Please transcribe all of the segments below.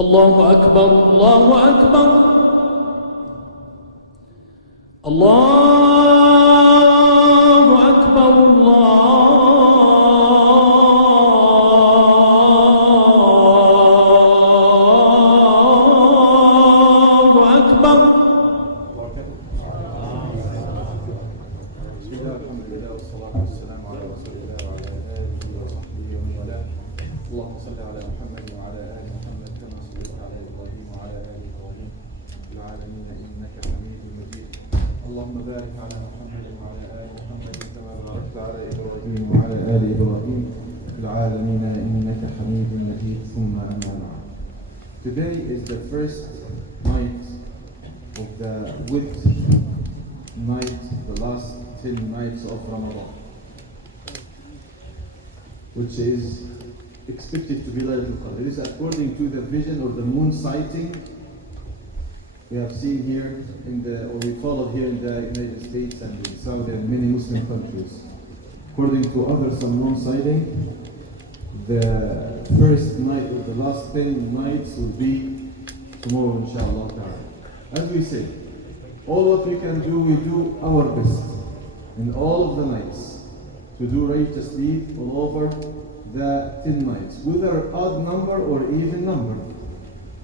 الله أكبر الله أكبر الله أكبر الله أكبر. بسم الله الحمد لله والصلاة والسلام على رسول الله وعلى آله وصحبه ومن والاه. اللهم صل على محمد وعلى آل محمد كما صليت على إبراهيم وعلى آل إبراهيم في العالمين إنك حميد مجيد. اللهم بارك على محمد وعلى آل محمد كما باركت على إبراهيم وعلى آل إبراهيم في العالمين إنك حميد مجيد. ثم أما بعد. Today is the first night of the width night, the last 10 nights of Ramadan, which is expected to be Laylatul Qadr. It is according to the vision or the moon sighting we have seen here or we followed here in the United States and in Saudi and many Muslim countries. According to others, some moon sighting, the first night or the last 10 nights will be tomorrow, inshallah ta'ala. As we say, all what we can do, we do our best in all of the nights to do righteous deed all over the 10 nights, whether odd number or even number.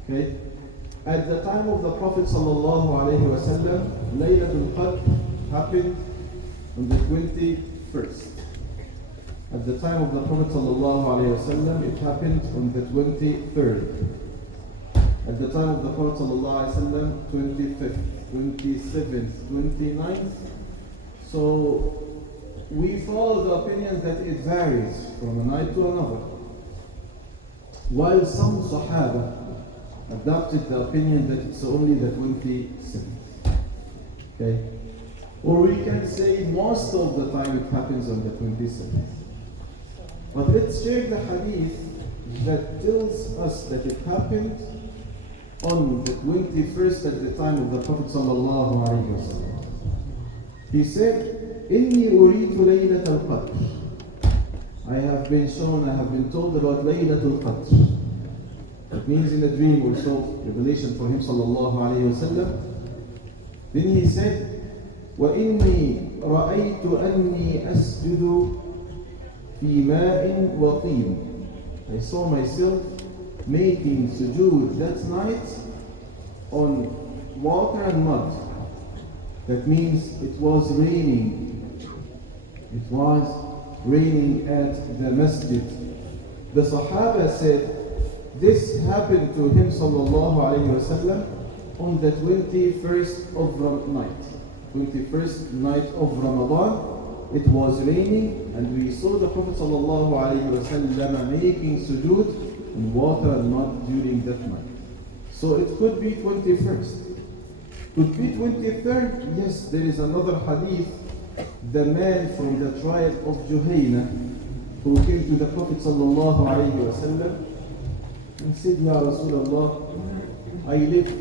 Okay? At the time of the Prophet sallallahu alaihi wasallam, Laylatul Qadr happened on the 21st. At the time of the Prophet sallallahu alaihi wasallam, it happened on the 23rd. At the time of the Prophet sallallahu alaihi wasallam, 25th, 27th, 29th. So we follow the opinion that it varies from a night to another. While some Sahaba adopted the opinion that it's only the 27th. Okay? Or we can say most of the time it happens on the 27th. But let's check the hadith that tells us that it happened on the 21st at the time of the Prophet sallallahu alaihi wasallam. He said, "Inni uritu laylatul qadr." I have been told about laylatul qadr. That means in a dream or so, revelation for him sallallahu alaihi wasallam. Then he said, وَإِنِّي رَأَيْتُ أَنِّي أَسْجُدُ فِي مَاءٍ وَطِينٍ. I saw myself making sujood that night on water and mud. That means it was raining. It was raining at the masjid. The Sahaba said this happened to him sallallahu alayhi wasallam on the 21st of night. 21st night of Ramadan. It was raining and we saw the Prophet sallallahu alayhi wasallam making sujood in water and mud during that night. So it could be 21st. Could be 23rd. Yes, there is another hadith. The man from the tribe of Juhayna who came to the Prophet sallallahu alayhi wasallam and said, Ya Rasulullah, I live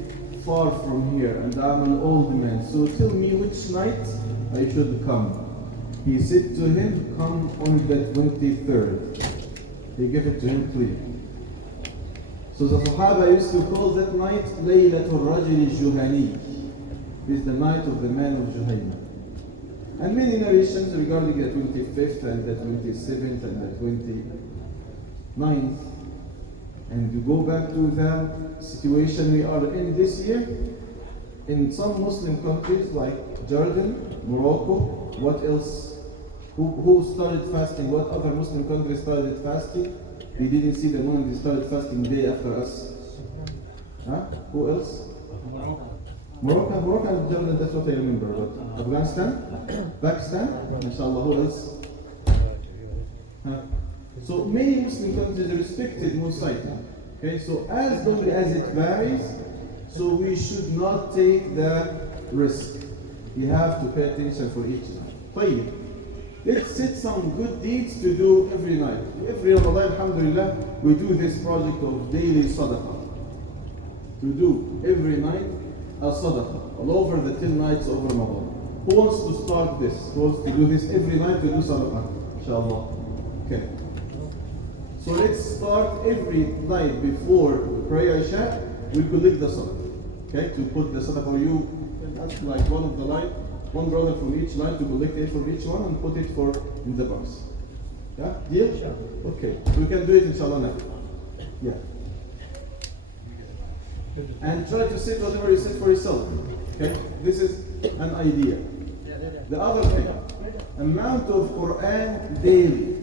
far from here and I'm an old man. So tell me which night I should come. He said to him, come on the 23rd. He gave it to him clear. So the Sahaba used to call that night Laylatul Rajul Juhani. This is the night of the man of Juhayna. And many narrations regarding the 25th and the 27th and the 29th. And to go back to the situation we are in this year, in some Muslim countries like Jordan, Morocco, what else? Who started fasting? What other Muslim countries started fasting? They didn't see the moon, they started fasting day after us. Huh? Who else? Morocco and Jordan, that's what I remember. But Afghanistan? Pakistan? Inshallah, who else? Huh? So many Muslim countries respected moon sighting. Okay, so as long as it varies, so we should not take the risk. We have to pay attention for each night. طيب. Let's set some good deeds to do every night. Every Ramadan, alhamdulillah, we do this project of daily sadaqah. To do every night a sadaqah, all over the 10 nights of Ramadan. Who wants to start this? Who wants to do this every night to do sadaqah? Inshallah. Okay. So let's start every night before pray Isha, we collect the sadaqah. Okay, to put the sadaqah for you, that's like one of the line, one brother from each line to collect it from each one and put it for in the box. Yeah, deal? Okay, we can do it inshallah now. Yeah. And try to sit whatever you sit for yourself. Okay, this is an idea. The other thing, amount of Quran daily.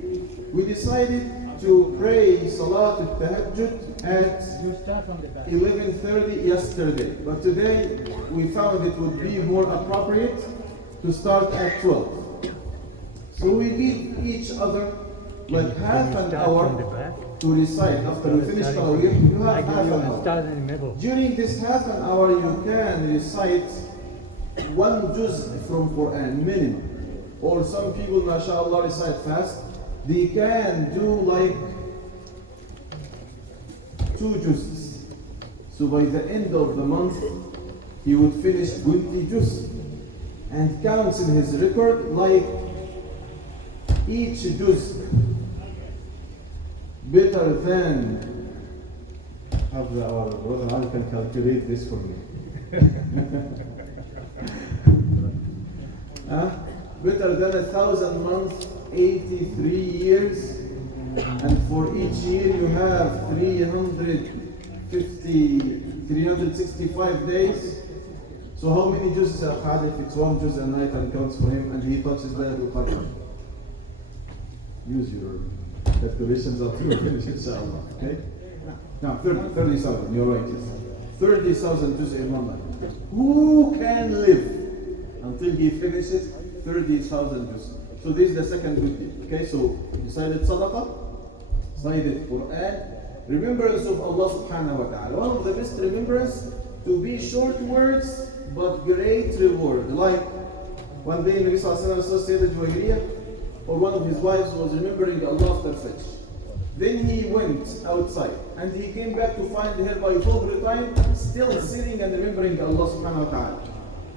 We decided to pray Salat al-Tahajjud at 11:30 yesterday, but today we found it would be more appropriate to start at 12. So we give each other like half an hour to recite. After we finish Tarawih, you have half an hour. During this half an hour, you can recite one juz from Quran minimum. Or some people, mashallah, recite fast. They can do like 2 juzs. So by the end of the month, he would finish 20 juz and counts in his record like each juz better than our brother Ali can calculate this for me. Better than 1,000 months, 83 years, and for each year you have 365 days. So how many juz had if it's 1 juz a night and counts for him and he touches Laylatul Qadr? Use your calculations up to finish inshallah. Okay? Now 30,000, you're right, yes. 30,000 juz in 1 night. Who can live until he finishes 30,000 juz? So this is the second good deed. Okay, so decided sadaqah, decided Quran, remembrance of Allah subhanahu wa ta'ala. One of the best remembrance to be short words but great reward. Like one day Nabi sallallahu alayhi wa sallam said Juwayriyah, or one of his wives was remembering Allah after Fajr. Then he went outside and he came back to find her by Fajr time still sitting and remembering Allah subhanahu wa ta'ala.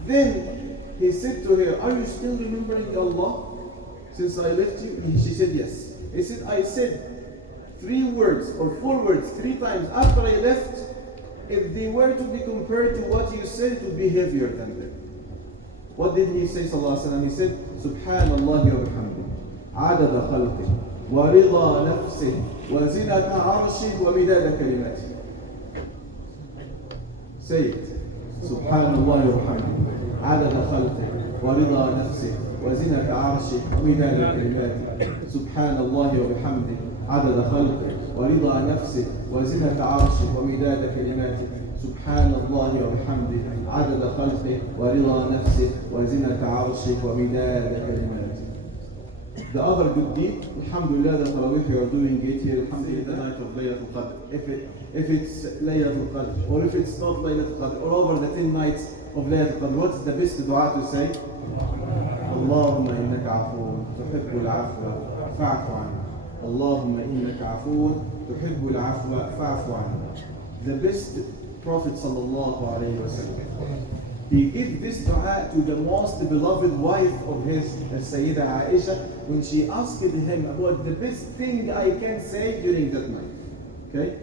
Then he said to her, are you still remembering Allah since I left you? She said yes. He said, I said 3 words or 4 words 3 times after I left. If they were to be compared to what you said, it would be heavier than them. What did he say, sallallahu alaihi wasallam? He said, Subhanallah wa bihamdih, adada khalqih, wa rida nafsih, wa zinata arshih, wa midada kalimatih. Say it. Subhanallah wa bihamdih, adada khalqih, wa rida nafsih, wa zinata arshih, wa midada kalimatih. Subhanallah wa bihamdih, adada khalqih, ورضا نفسه وزنة عرشه ومداد كلماته سبحان الله وبحمده عدد خلقه ورضا نفسه وزنة عرشه ومداد كلماته. The other good deed, alhamdulillah, the Tarawih we are doing it here, alhamdulillah, the night of Laylatul Qadr. If it's Laylatul Qadr, or if it's not Laylatul Qadr, or over the 10 nights of Laylatul Qadr, what's the best dua to say? Allahumma innaka afoon tuhibbul afwa fa'fu anna. Allahumma innaka afoon tuhibbul afwa fa'fu anna. The best Prophet sallallahu alayhi wa sallam, he gave this dua to the most beloved wife of his, Sayyida Aisha, when she asked him about the best thing I can say during that night. Okay?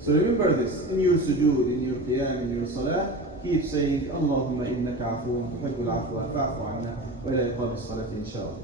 So remember this, in your sujood, in your qiyam, in your salah, keep saying, Allahumma innaka afoon tuhibbul afwa fa'fu anna, wa ila iqam as-salati inshallah.